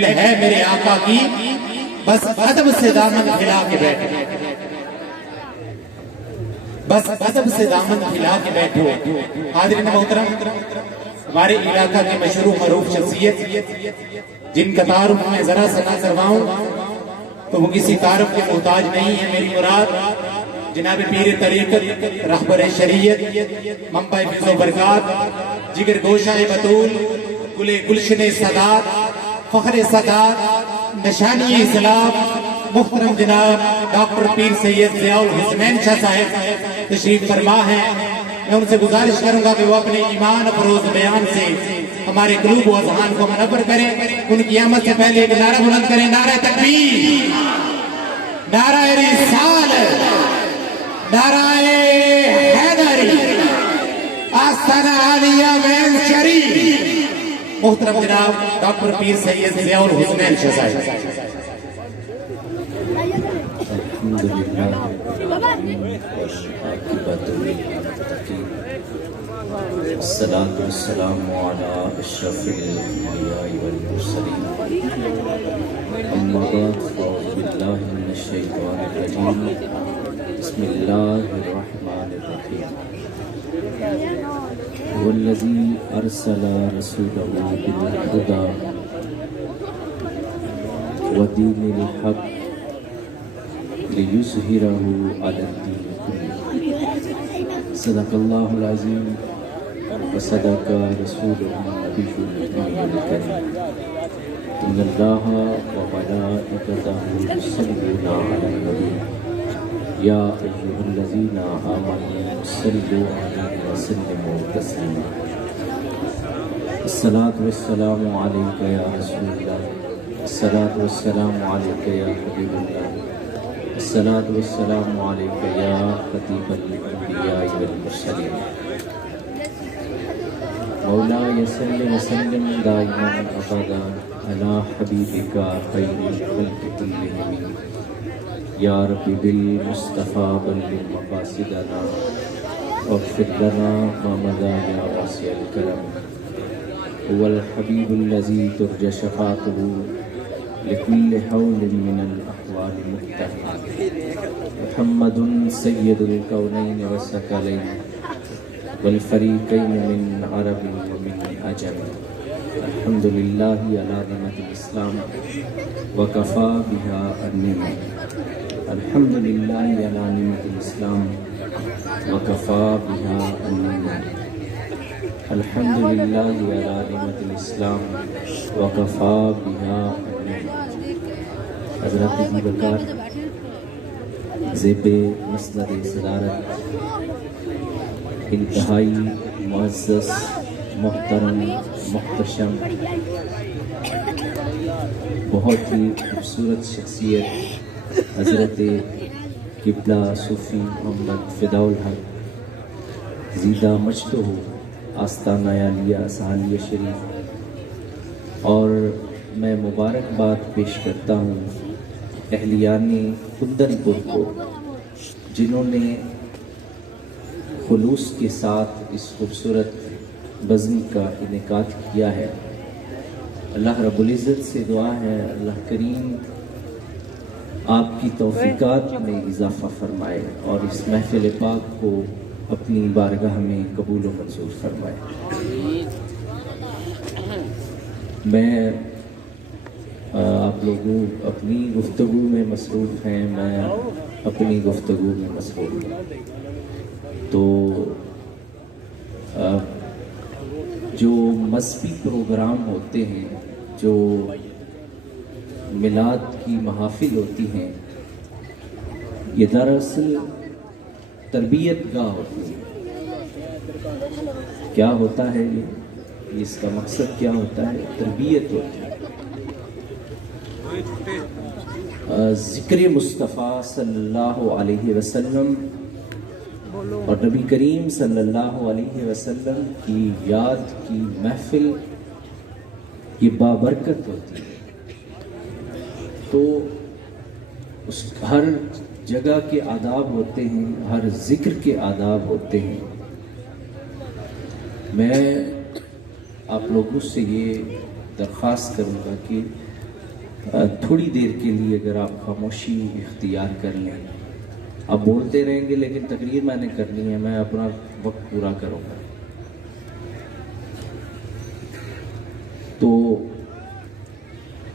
ہے میرے آقا کی، بس ادب سے دامن پھیلا کے بیٹھو، بس ادب سے دامن پھیلا کے بیٹھو۔ حاضرین محترم، ہمارے علاقہ کے مشہور معروف شخصیت جن کا تعارف میں ذرا سا نہ کرواؤں تو وہ کسی تعارف کے محتاج نہیں ہے۔ میری مراد جناب پیر طریقت، رہبر شریعت، منبع فیض و برکات، جگر گوشہ بطول، گل گلشن سادات، فخر سادات، نشانی اسلام، محترم جناب ڈاکٹر پیر سید ضیاء الحسنین شاہ صاحب تشریف فرما ہیں۔ میں ان سے گزارش کروں گا کہ وہ اپنے ایمان افروز بیان سے ہمارے قلوب و اذہان کو منور کریں۔ ان کی آمد سے پہلے ایک نعرہ بلند کریں، نعرہ تکبیر، نعرہ رسالت، نعرہ حیدری، آستانہ عالیہ وین شریف، محترم جناب ڈاکٹر پیر سید ضیاء الحسنین شاہ صاحب۔ الصلاة والسلام على أشرف الأنبياء والمرسلين، أما بعد فأعوذ بالله من الشيطان الرجيم، بسم الله الرحمن الرحيم، هو الذي أرسل رسوله بالهدى ودين الحق ليظهره على الدين كله، صدق الله العظيم وصدق رسوله النبي الكريم، إن الله وملائكته يصلون على النبي يا أيها الذين آمنوا صلوا عليه وسلموا تسليما، الصلاة والسلام عليك يا رسول الله، الصلاة والسلام عليك يا حبيب الله، الصلاة والسلام عليك يا خطيب الأنبياء والمرسلين، مولاي صل وسلم دائما أبدا على حبيبك خير الخلق كلهم، يا رب بالمصطفى بلغ مقاصدنا واغفر لنا ما مضى يا واسع الكرم، هو الحبيب الذي ترجى شفاعته لكل حول من الأحوال مقتحم، محمد سيد الكونين والثقلين والفريقين من عرب ومن عجم، الحمد لله على نعمة الإسلام وكفى بها النعمة، الحمد لله على نعمة الإسلام وكفى بها النعمة، الحمد لله على نعمة الإسلام وكفى بها النعمة۔ حضرت ذی وقار زیب مسند صدارت انتہائی معزز، محترم، محتشم، بہت ہی خوبصورت شخصیت حضرت قبلہ صوفی محمد فداء الحق زیدہ مجدہ آستانہ عالیہ سہالیہ شریف، اور میں مبارکباد پیش کرتا ہوں اہلیان کندن پور کو، جنہوں نے خلوص کے ساتھ اس خوبصورت بزم کا انعقاد کیا ہے۔ اللہ رب العزت سے دعا ہے اللہ کریم آپ کی توفیقات میں اضافہ فرمائے اور اس محفل پاک کو اپنی بارگاہ میں قبول و منظور فرمائے۔ میں آپ لوگوں اپنی گفتگو میں مصروف ہیں، میں اپنی گفتگو میں مصروف ہوں، تو جو مذہبی پروگرام ہوتے ہیں، جو میلاد کی محافل ہوتی ہیں، یہ دراصل تربیت گاہ ہوتی ہے۔ کیا ہوتا ہے یہ؟ اس کا مقصد کیا ہوتا ہے؟ تربیت ہوتی ہے۔ ذکر مصطفیٰ صلی اللہ علیہ وسلم اور نبی کریم صلی اللہ علیہ وسلم کی یاد کی محفل یہ بابرکت ہوتی ہے، تو اس ہر جگہ کے آداب ہوتے ہیں، ہر ذکر کے آداب ہوتے ہیں۔ میں آپ لوگوں سے یہ درخواست کروں گا کہ تھوڑی دیر کے لیے اگر آپ خاموشی اختیار کر لیں. آپ بولتے رہیں گے لیکن تقریر میں نے کرنی ہے، میں اپنا وقت پورا کروں گا. تو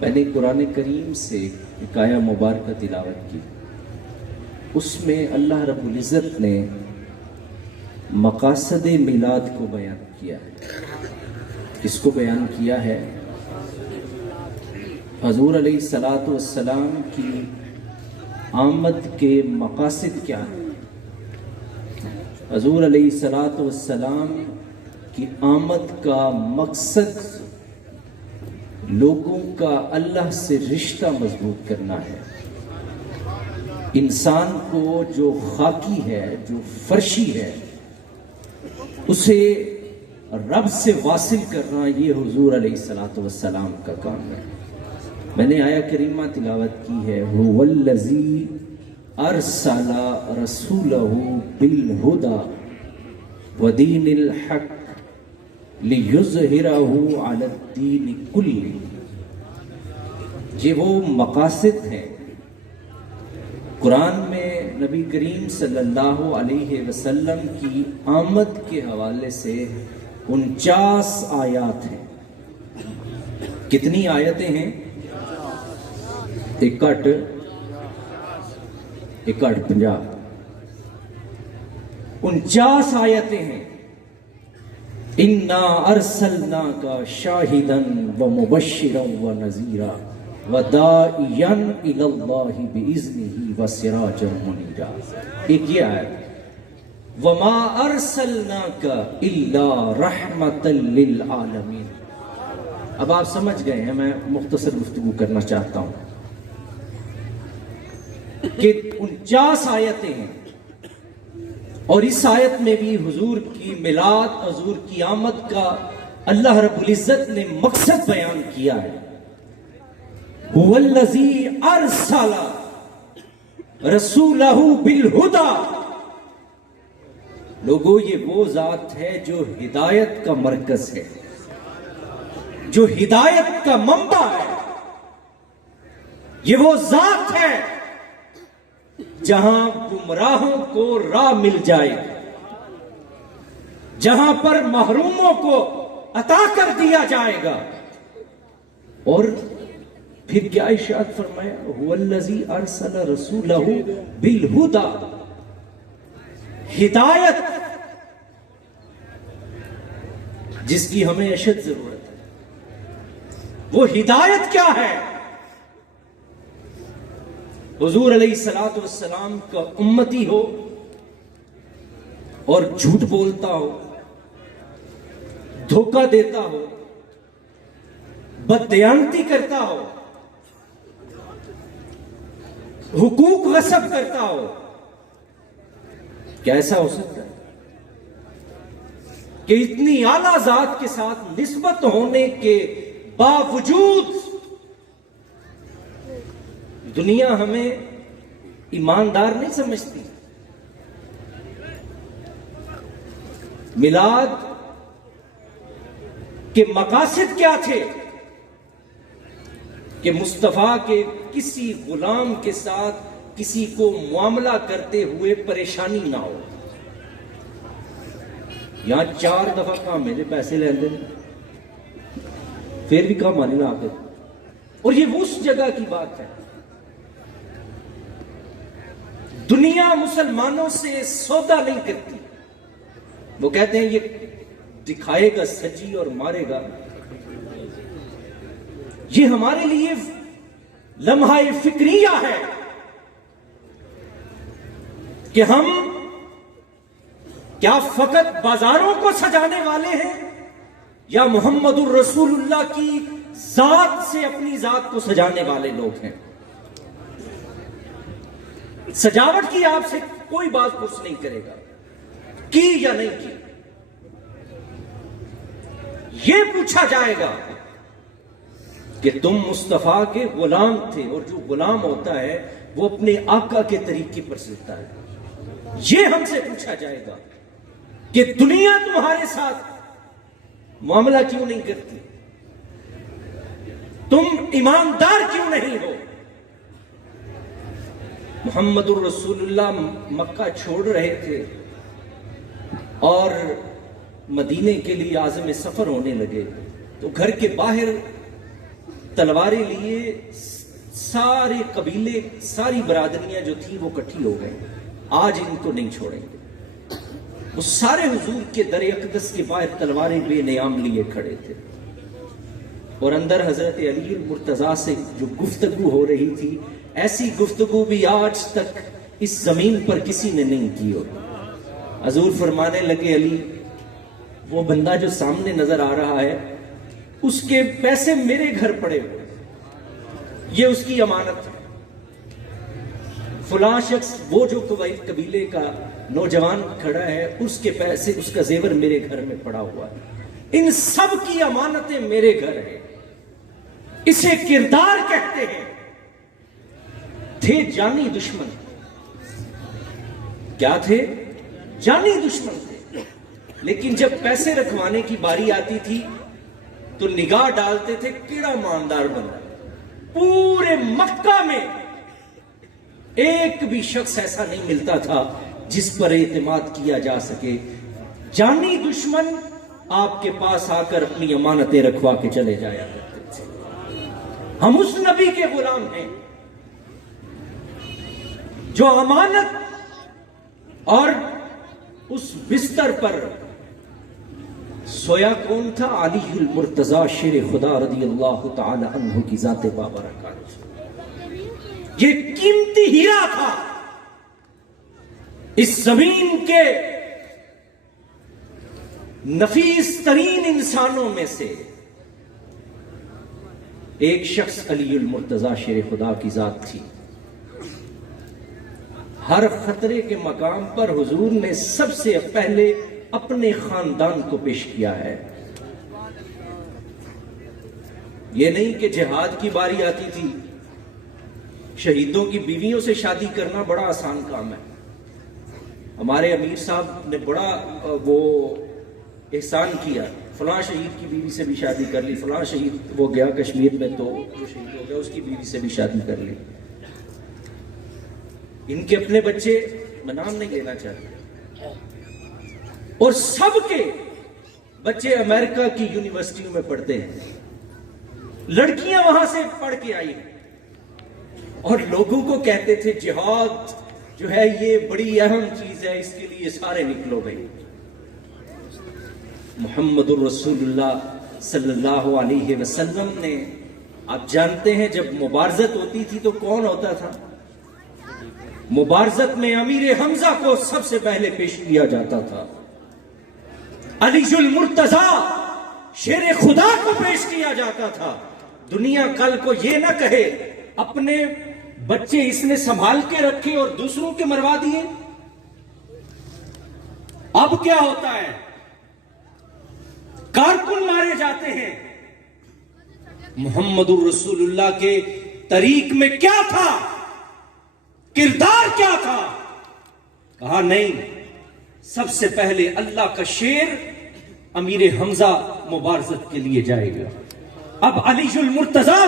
میں نے قرآن کریم سے ایک آیہ مبارکہ تلاوت کی. اس میں اللہ رب العزت نے مقاصد میلاد کو بیان کیا ہے. کس کو بیان کیا ہے؟ حضور علیہ الصلاۃ والسلام کی آمد کے مقاصد کیا ہیں. حضور علیہ الصلاۃ والسلام کی آمد کا مقصد لوگوں کا اللہ سے رشتہ مضبوط کرنا ہے. انسان کو جو خاکی ہے، جو فرشی ہے، اسے رب سے واصل کرنا، یہ حضور علیہ الصلاۃ والسلام کا کام ہے. میں نے آیہ کریمہ تلاوت کی ہے، هو الذی ارسل رسولہ بالہدی ودین الحق لیظہرہ علی الدین کلہ. یہ وہ مقاصد ہیں. قرآن میں نبی کریم صلی اللہ علیہ وسلم کی آمد کے حوالے سے 49 آیات ہیں. کتنی آیتیں ہیں؟ 51 50. 49 آیتیں ہیں. اِنَّا أَرْسَلْنَاكَ شَاهِدًا وَمُبَشِّرًا وَنَذِيرًا وَدَاعِيًا إِلَى اللَّهِ بِإِذْنِهِ وَسِرَاجًا مُنِيرًا. ایک یہ آیت، وَمَا أَرْسَلْنَاكَ إِلَّا رَحْمَةً لِلْعَالَمِينَ. اب آپ سمجھ گئے ہیں، میں مختصر گفتگو کرنا چاہتا ہوں کہ 49 آیتیں ہیں، اور اس آیت میں بھی حضور کی میلاد، حضور کی آمد کا اللہ رب العزت نے مقصد بیان کیا ہے. هو الذی ارسل رسولہ بالہدی. لوگوں، یہ وہ ذات ہے جو ہدایت کا مرکز ہے، جو ہدایت کا منبع ہے. یہ وہ ذات ہے جہاں گمراہوں کو راہ مل جائے، جہاں پر محروموں کو عطا کر دیا جائے گا. اور پھر کیا ارشاد فرمایا؟ هو الذی ارسل رسولہ بالہدی. ہدایت جس کی ہمیں اشد ضرورت ہے، وہ ہدایت کیا ہے؟ حضور علیہ الصلاۃ والسلام کا امتی ہو اور جھوٹ بولتا ہو، دھوکہ دیتا ہو، بددیانتی کرتا ہو، حقوق غصب کرتا ہو، کیا ایسا ہو سکتا ہے کہ اتنی اعلیٰ ذات کے ساتھ نسبت ہونے کے باوجود دنیا ہمیں ایماندار نہیں سمجھتی؟ میلاد کے مقاصد کیا تھے؟ کہ مصطفیٰ کے کسی غلام کے ساتھ کسی کو معاملہ کرتے ہوئے پریشانی نہ ہو. یہاں 4 دفعہ کہاں میرے پیسے لے دیں، پھر بھی کہاں مانے نہ آتے. اور یہ اس جگہ کی بات ہے. دنیا مسلمانوں سے سودا نہیں کرتی. وہ کہتے ہیں یہ دکھائے گا سچی اور مارے گا. یہ ہمارے لیے لمحہ فکریہ ہے کہ ہم کیا فقط بازاروں کو سجانے والے ہیں، یا محمد الرسول اللہ کی ذات سے اپنی ذات کو سجانے والے لوگ ہیں. سجاوٹ کی آپ سے کوئی بات پوچھ نہیں کرے گا، کی یا نہیں کی. یہ پوچھا جائے گا کہ تم مصطفیٰ کے غلام تھے، اور جو غلام ہوتا ہے وہ اپنے آقا کے طریقے پر چلتا ہے. یہ ہم سے پوچھا جائے گا کہ دنیا تمہارے ساتھ معاملہ کیوں نہیں کرتی. تم ایماندار کیوں نہیں ہو؟ محمد الرسول اللہ مکہ چھوڑ رہے تھے اور مدینے کے لیے عازم سفر ہونے لگے تو گھر کے باہر تلواریں لیے سارے قبیلے، ساری برادریاں جو تھیں وہ اکٹھی ہو گئے، آج ان کو نہیں چھوڑیں گے۔ وہ سارے حضور کے در اقدس کے باہر تلواریں بے نیام لیے کھڑے تھے، اور اندر حضرت علی المرتضیٰ سے جو گفتگو ہو رہی تھی، ایسی گفتگو بھی آج تک اس زمین پر کسی نے نہیں کی ہو۔ حضور فرمانے لگے، علی وہ بندہ جو سامنے نظر آ رہا ہے اس کے پیسے میرے گھر پڑے ہوئے، یہ اس کی امانت ہے۔ فلاں شخص وہ جو قبیلے کا نوجوان کھڑا ہے، اس کے پیسے، اس کا زیور میرے گھر میں پڑا ہوا ہے، ان سب کی امانتیں میرے گھر ہیں۔ اسے کردار کہتے ہیں۔ تھے جانی دشمن، کیا تھے؟ جانی دشمن تھے، لیکن جب پیسے رکھوانے کی باری آتی تھی تو نگاہ ڈالتے تھے کیڑا ماندار بندہ۔ پورے مکہ میں ایک بھی شخص ایسا نہیں ملتا تھا جس پر اعتماد کیا جا سکے۔ جانی دشمن آپ کے پاس آ کر اپنی امانتیں رکھوا کے چلے جایا کرتے تھے۔ ہم اس نبی کے غلام ہیں جو امانت اور اس بستر پر سویا کون تھا؟ علی المرتضیٰ شیر خدا رضی اللہ تعالی عنہ کی ذات بابرکات۔ یہ قیمتی ہیرا تھا، اس زمین کے نفیس ترین انسانوں میں سے ایک شخص علی المرتضیٰ شیر خدا کی ذات تھی۔ ہر خطرے کے مقام پر حضور نے سب سے پہلے اپنے خاندان کو پیش کیا ہے۔ یہ نہیں کہ جہاد کی باری آتی تھی، شہیدوں کی بیویوں سے شادی کرنا بڑا آسان کام ہے۔ ہمارے امیر صاحب نے بڑا وہ احسان کیا، فلاں شہید کی بیوی سے بھی شادی کر لی، فلاں شہید وہ گیا کشمیر میں تو جو شہید ہو گیا اس کی بیوی سے بھی شادی کر لی۔ ان کے اپنے بچے، میں نام نہیں لینا چاہتا، اور سب کے بچے امریکہ کی یونیورسٹیوں میں پڑھتے ہیں، لڑکیاں وہاں سے پڑھ کے آئی ہیں، اور لوگوں کو کہتے تھے جہاد جو ہے یہ بڑی اہم چیز ہے، اس کے لیے سارے نکلو گئے۔ محمد الرسول اللہ صلی اللہ علیہ وسلم نے، آپ جانتے ہیں جب مبارزت ہوتی تھی تو کون ہوتا تھا؟ مبارزت میں امیر حمزہ کو سب سے پہلے پیش کیا جاتا تھا، علی المرتضیٰ شیر خدا کو پیش کیا جاتا تھا۔ دنیا کل کو یہ نہ کہے اپنے بچے اس نے سنبھال کے رکھے اور دوسروں کے مروا دیے۔ اب کیا ہوتا ہے؟ کارکن مارے جاتے ہیں۔ محمد الرسول اللہ کے طریق میں کیا تھا؟ کردار کیا تھا؟ کہا نہیں، سب سے پہلے اللہ کا شیر امیر حمزہ مبارزت کے لیے جائے گا، اب علی المرتضیٰ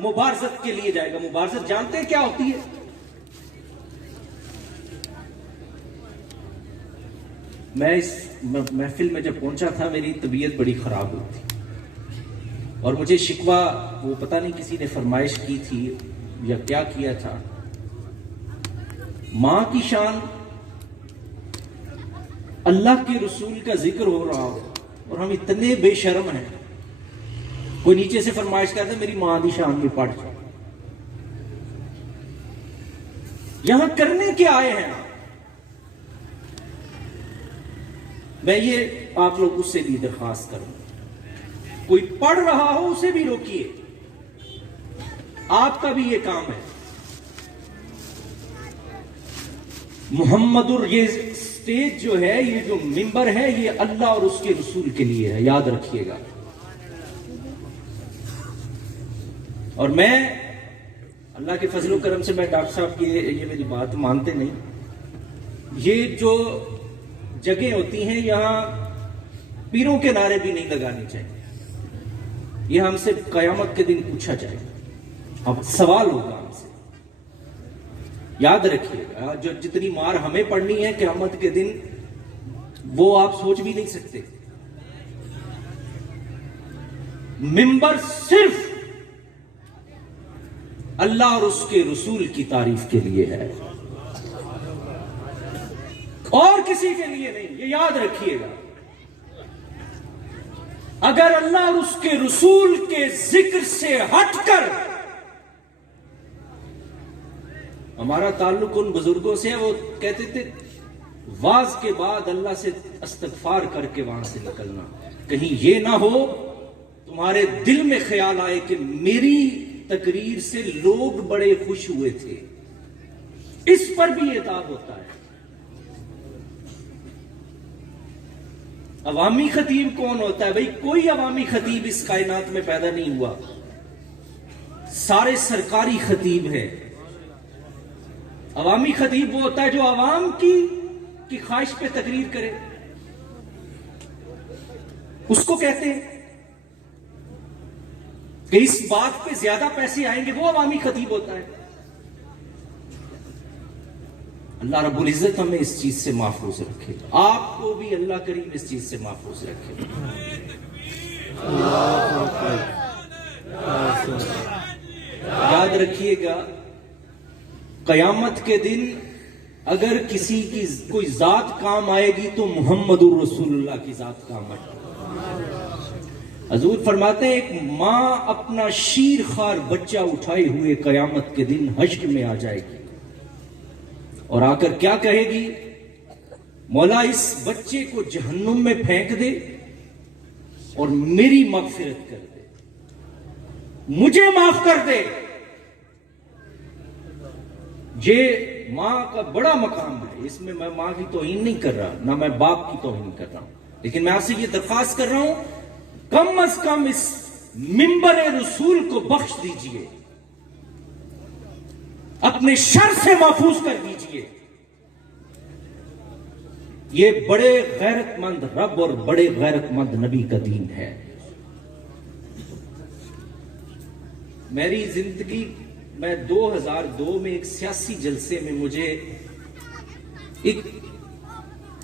مبارزت کے لیے جائے گا۔ مبارزت جانتے ہیں کیا ہوتی ہے؟ میں اس محفل میں جب پہنچا تھا میری طبیعت بڑی خراب ہوئی تھی، اور مجھے شکوہ وہ پتہ نہیں کسی نے فرمائش کی تھی یا کیا کیا تھا، ماں کی شان، اللہ کے رسول کا ذکر ہو رہا ہو اور ہم اتنے بے شرم ہیں، کوئی نیچے سے فرمائش کرتا ہے میری ماں کی شان بھی پڑھ جائے۔ یہاں کرنے کے آئے ہیں؟ میں یہ آپ لوگوں سے بھی درخواست کروں، کوئی پڑھ رہا ہو اسے بھی روکیے، آپ کا بھی یہ کام ہے۔ محمد یہ سٹیج جو ہے، یہ جو ممبر ہے، یہ اللہ اور اس کے رسول کے لیے ہے، یاد رکھیے گا۔ اور میں اللہ کے فضل و کرم سے، میں ڈاکٹر صاحب کی یہ میری بات مانتے نہیں، یہ جو جگہیں ہوتی ہیں یہاں پیروں کے نعرے بھی نہیں لگانے چاہیے، یہ ہم سے قیامت کے دن پوچھا جائے گا، اب سوال ہوگا ہم سے. یاد رکھیے گا جو جتنی مار ہمیں پڑنی ہے قیامت کے دن وہ آپ سوچ بھی نہیں سکتے. ممبر صرف اللہ اور اس کے رسول کی تعریف کے لیے ہے اور کسی کے لیے نہیں، یہ یاد رکھیے گا. اگر اللہ اور اس کے رسول کے ذکر سے ہٹ کر ہمارا تعلق ان بزرگوں سے ہے، وہ کہتے تھے واز کے بعد اللہ سے استغفار کر کے وہاں سے نکلنا، کہیں یہ نہ ہو تمہارے دل میں خیال آئے کہ میری تقریر سے لوگ بڑے خوش ہوئے تھے. اس پر بھی عتاب ہوتا ہے. عوامی خطیب کون ہوتا ہے؟ بھئی کوئی عوامی خطیب اس کائنات میں پیدا نہیں ہوا، سارے سرکاری خطیب ہیں. عوامی خطیب وہ ہوتا ہے جو عوام کی خواہش پہ تقریر کرے، اس کو کہتے ہیں کہ اس بات پہ زیادہ پیسے آئیں گے، وہ عوامی خطیب ہوتا ہے. اللہ رب العزت ہمیں اس چیز سے محفوظ رکھے، آپ کو بھی اللہ کریم اس چیز سے محفوظ رکھے. یاد رکھیے گا قیامت کے دن اگر کسی کی کوئی ذات کام آئے گی تو محمد الرسول اللہ کی ذات کام آئے گی. حضور فرماتے ہیں ایک ماں اپنا شیر خوار بچہ اٹھائے ہوئے قیامت کے دن حشر میں آ جائے گی اور آ کر کیا کہے گی؟ مولا اس بچے کو جہنم میں پھینک دے اور میری مغفرت کر دے، مجھے معاف کر دے. یہ ماں کا بڑا مقام ہے، اس میں میں ماں کی توہین نہیں کر رہا، نہ میں باپ کی توہین کر رہا ہوں، لیکن میں آپ سے یہ درخواست کر رہا ہوں کم از کم اس منبر رسول کو بخش دیجئے، اپنے شر سے محفوظ کر دیجئے. یہ بڑے غیرت مند رب اور بڑے غیرت مند نبی کا دین ہے. میری زندگی میں 2002 میں ایک سیاسی جلسے میں مجھے ایک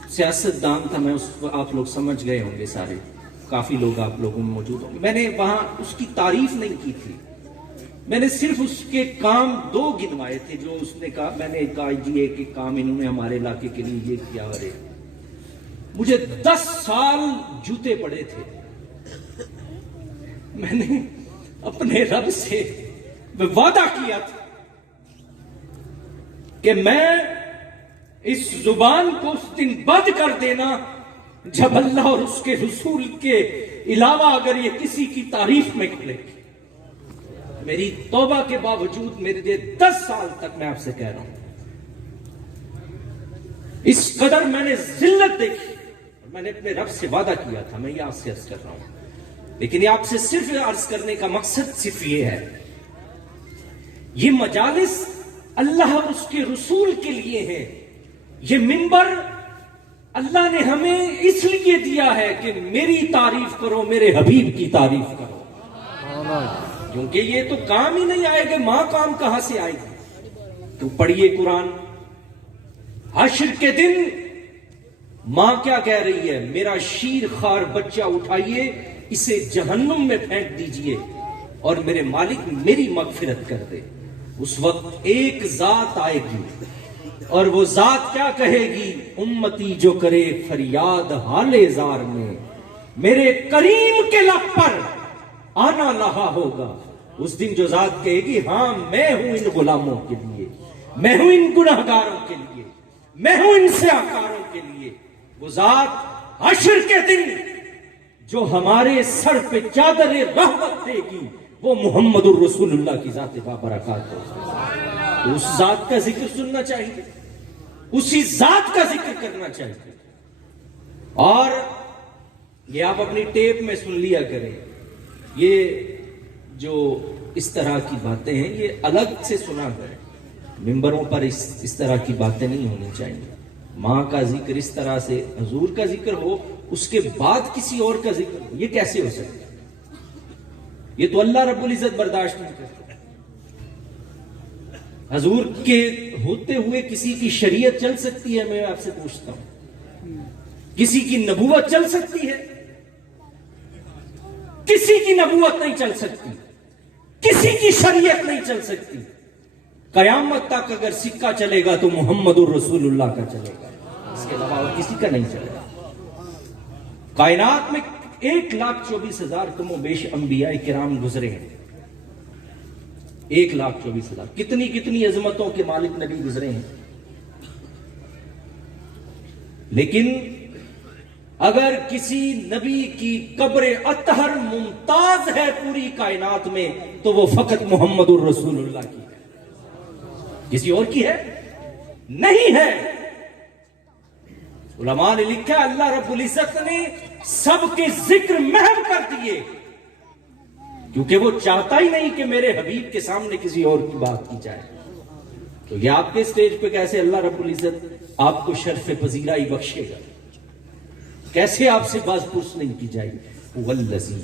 سیاستدان تھا، میں اس کو آپ لوگ سمجھ گئے ہوں گے سارے، کافی لوگ آپ لوگوں میں موجود ہوں گے. میں نے وہاں اس کی تعریف نہیں کی تھی، میں نے صرف اس کے کام 2 گنوائے تھے جو اس نے کہا. میں نے کہا جی ایک کام انہوں نے ہمارے علاقے کے لیے یہ کیا. اور مجھے 10 سال جوتے پڑے تھے. میں نے اپنے رب سے وعدہ کیا تھا کہ میں اس زبان کو اس دن بند کر دینا جب اللہ اور اس کے رسول کے علاوہ اگر یہ کسی کی تعریف میں کھلے گی. میری توبہ کے باوجود میرے لیے 10 سال تک میں آپ سے کہہ رہا ہوں اس قدر میں نے ذلت دیکھی. میں نے اپنے رب سے وعدہ کیا تھا، میں یہ آپ سے عرض کر رہا ہوں. لیکن یہ آپ سے صرف عرض کرنے کا مقصد صرف یہ ہے، یہ مجالس اللہ اور اس کے رسول کے لیے ہے. یہ منبر اللہ نے ہمیں اس لیے دیا ہے کہ میری تعریف کرو، میرے حبیب کی تعریف کرو. کیونکہ یہ تو کام ہی نہیں آئے گا، ماں کام کہاں سے آئے گی؟ تو پڑھیے قرآن، حشر کے دن ماں کیا کہہ رہی ہے؟ میرا شیر خوار بچہ اٹھائیے، اسے جہنم میں پھینک دیجئے اور میرے مالک میری مغفرت کر دے. اس وقت ایک ذات آئے گی اور وہ ذات کیا کہے گی؟ امتی جو کرے فریاد حال زار میں، میرے کریم کے لب پر آنا لہا ہوگا. اس دن جو ذات کہے گی ہاں میں ہوں ان غلاموں کے لیے، میں ہوں ان گناہگاروں کے لیے، میں ہوں ان سیاہکاروں کے لیے. وہ ذات حشر کے دن جو ہمارے سر پہ چادر رحمت دے گی وہ محمد الرسول اللہ کی ذات بابرکات ہوگی. تو اس ذات کا ذکر سننا چاہیے، اسی ذات کا ذکر کرنا چاہیے. اور یہ آپ اپنی ٹیپ میں سن لیا کریں، یہ جو اس طرح کی باتیں ہیں یہ الگ سے سنا کریں. ممبروں پر اس طرح کی باتیں نہیں ہونی چاہیے. ماں کا ذکر اس طرح سے، حضور کا ذکر ہو اس کے بعد کسی اور کا ذکر ہو، یہ کیسے ہو سکتا ہے؟ یہ تو اللہ رب العزت برداشت نہیں کرتا۔ حضور کے ہوتے ہوئے کسی کی شریعت چل سکتی ہے؟ میں آپ سے پوچھتا ہوں، کسی کی نبوت چل سکتی ہے؟ کسی کی نبوت نہیں چل سکتی، کسی کی شریعت نہیں چل سکتی۔ قیامت تک اگر سکہ چلے گا تو محمد الرسول اللہ کا چلے گا، اس کے علاوہ اور کسی کا نہیں چلے گا۔ کائنات میں 1,24,000 کم و بیش انبیاء کرام گزرے ہیں، 1,24,000، کتنی کتنی عظمتوں کے مالک نبی گزرے ہیں، لیکن اگر کسی نبی کی قبر اطہر ممتاز ہے پوری کائنات میں تو وہ فقط محمد الرسول اللہ کی ہے، کسی اور کی ہے نہیں ہے۔ علماء نے لکھا ہے اللہ رب العزت نے سب کے ذکر محو کر دیے، کیونکہ وہ چاہتا ہی نہیں کہ میرے حبیب کے سامنے کسی اور کی بات کی جائے۔ تو یہ آپ کے سٹیج پہ کیسے اللہ رب العزت آپ کو شرف پذیرائی بخشے گا؟ کیسے آپ سے باز پرس نہیں کی جائے گی؟ والذی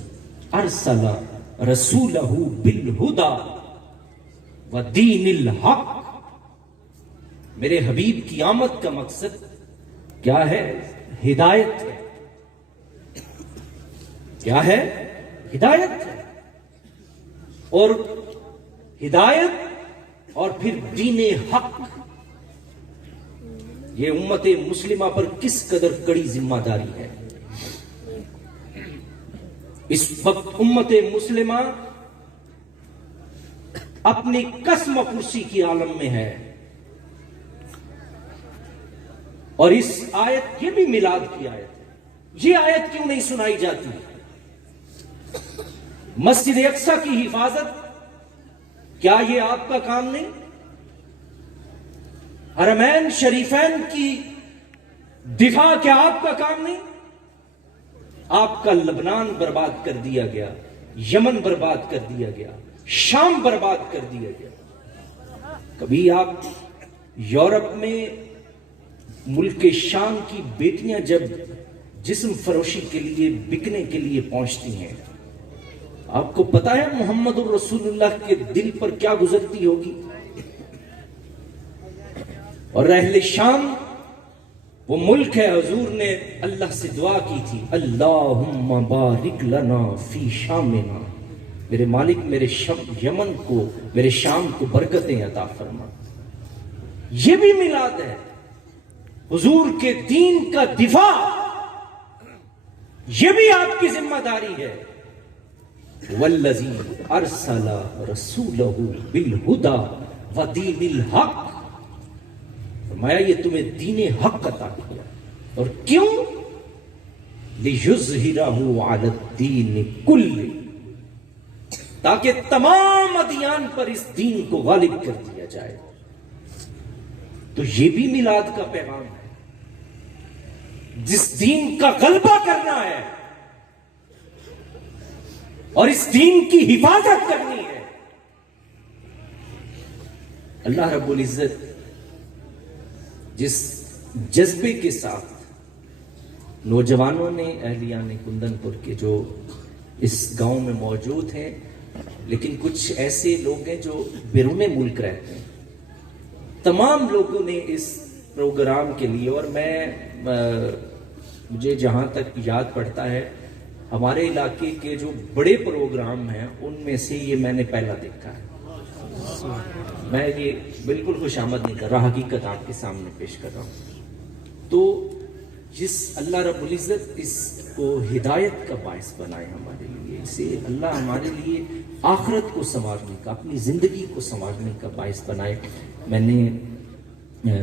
ارسل رسولہ بالہدی ودین الحق، میرے حبیب کی آمد کا مقصد کیا ہے؟ ہدایت ہے۔ کیا ہے؟ ہدایت ہے، اور ہدایت اور پھر دین حق۔ یہ امت مسلمہ پر کس قدر کڑی ذمہ داری ہے۔ اس وقت امت مسلمہ اپنی قسم و کرسی کی عالم میں ہے، اور اس آیت، یہ بھی میلاد کی آیت ہے، یہ آیت کیوں نہیں سنائی جاتی؟ مسجد اقصی کی حفاظت کیا یہ آپ کا کام نہیں؟ حرمین شریفین کی دفاع کیا آپ کا کام نہیں؟ آپ کا لبنان برباد کر دیا گیا، یمن برباد کر دیا گیا، شام برباد کر دیا گیا۔ کبھی آپ یورپ میں ملک شام کی بیٹیاں جب جسم فروشی کے لیے بکنے کے لیے پہنچتی ہیں، آپ کو پتا ہے محمد الرسول اللہ کے دل پر کیا گزرتی ہوگی؟ اور اہل شام وہ ملک ہے، حضور نے اللہ سے دعا کی تھی، اللہم بارک لنا فی شامنا، میرے مالک میرے یمن کو، میرے شام کو برکتیں عطا فرما۔ یہ بھی میلاد ہے، حضور کے دین کا دفاع، یہ بھی آپ کی ذمہ داری ہے۔ والذی ارسل رسولہ بالہدی ودین الحق، فرمایا یہ تمہیں دین حق عطا کیا، اور کیوں؟ لِيُظْهِرَهُ عَلَى الدِّينِ كُلِّهِ، تاکہ تمام ادیان پر اس دین کو غالب کر دیا جائے۔ تو یہ بھی میلاد کا پیغام ہے، جس دین کا غلبہ کرنا ہے اور اس دین کی حفاظت کرنی ہے۔ اللہ رب العزت جس جذبے کے ساتھ نوجوانوں نے، اہلیان کندن پور کے جو اس گاؤں میں موجود ہیں، لیکن کچھ ایسے لوگ ہیں جو بیرون ملک رہتے ہیں، تمام لوگوں نے اس پروگرام کے لیے، اور مجھے جہاں تک یاد پڑتا ہے ہمارے علاقے کے جو بڑے پروگرام ہیں ان میں سے یہ میں نے پہلا دیکھا ہے۔ میں یہ بالکل خوش آمد نہیں کر رہا، حقیقت آپ کے سامنے پیش کر رہا ہوں۔ تو جس اللہ رب العزت اس کو ہدایت کا باعث بنائے ہمارے لیے، اسے اللہ ہمارے لیے آخرت کو سنوارنے کا، اپنی زندگی کو سنوارنے کا باعث بنائے۔ میں نے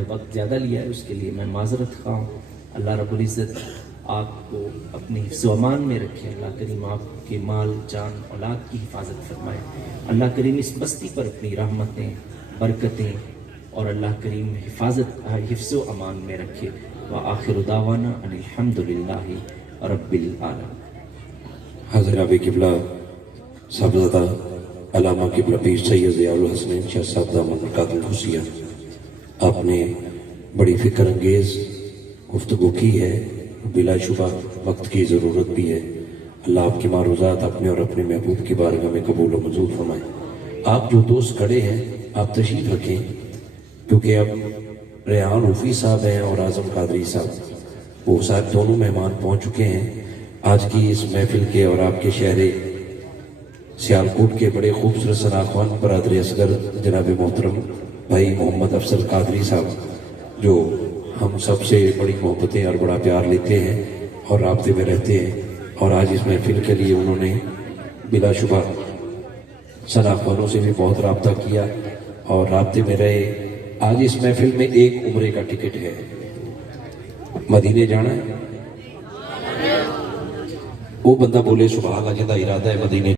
وقت زیادہ لیا ہے، اس کے لیے میں معذرت خواہ ہوں۔ اللہ رب العزت آپ کو اپنے حفظ و امان میں رکھے، اللہ کریم آپ کے مال جان اولاد کی حفاظت فرمائے، اللہ کریم اس بستی پر اپنی رحمتیں برکتیں اور اللہ کریم حفظ و امان میں رکھے۔ وآخر دعوانا ان الحمدللہ رب العالمین۔ حاضر قبلہ صاحبزادہ علامہ قبلہ پیر سید ضیاء الحسنین شاہ صاحب دامت برکاتہ الخصوصیہ، آپ نے بڑی فکر انگیز گفتگو کی ہے، بلا شبہ وقت کی ضرورت بھی ہے۔ اللہ آپ کی معروضات اپنے اور اپنے محبوب کی بارگاہ میں قبول و منظور فرمائیں۔ آپ جو دوست کھڑے ہیں آپ تشریف رکھیں، کیونکہ اب ریحان روفی صاحب ہیں اور اعظم قادری صاحب، وہ صاحب دونوں مہمان پہنچ چکے ہیں آج کی اس محفل کے، اور آپ کے شہر سیالکوٹ کے بڑے خوبصورت ثناخوان برادر اصغر جناب محترم بھائی محمد افضل قادری صاحب، جو ہم سب سے بڑی محبتیں اور بڑا پیار لیتے ہیں اور رابطے میں رہتے ہیں، اور آج اس محفل کے لیے انہوں نے بلا شبہ ثناخوانوں سے بھی بہت رابطہ کیا اور رابطے میں رہے۔ آج اس محفل میں ایک عمرے کا ٹکٹ ہے، مدینے جانا ہے، وہ بندہ بولے سبحان اللہ، جدا ارادہ ہے مدینے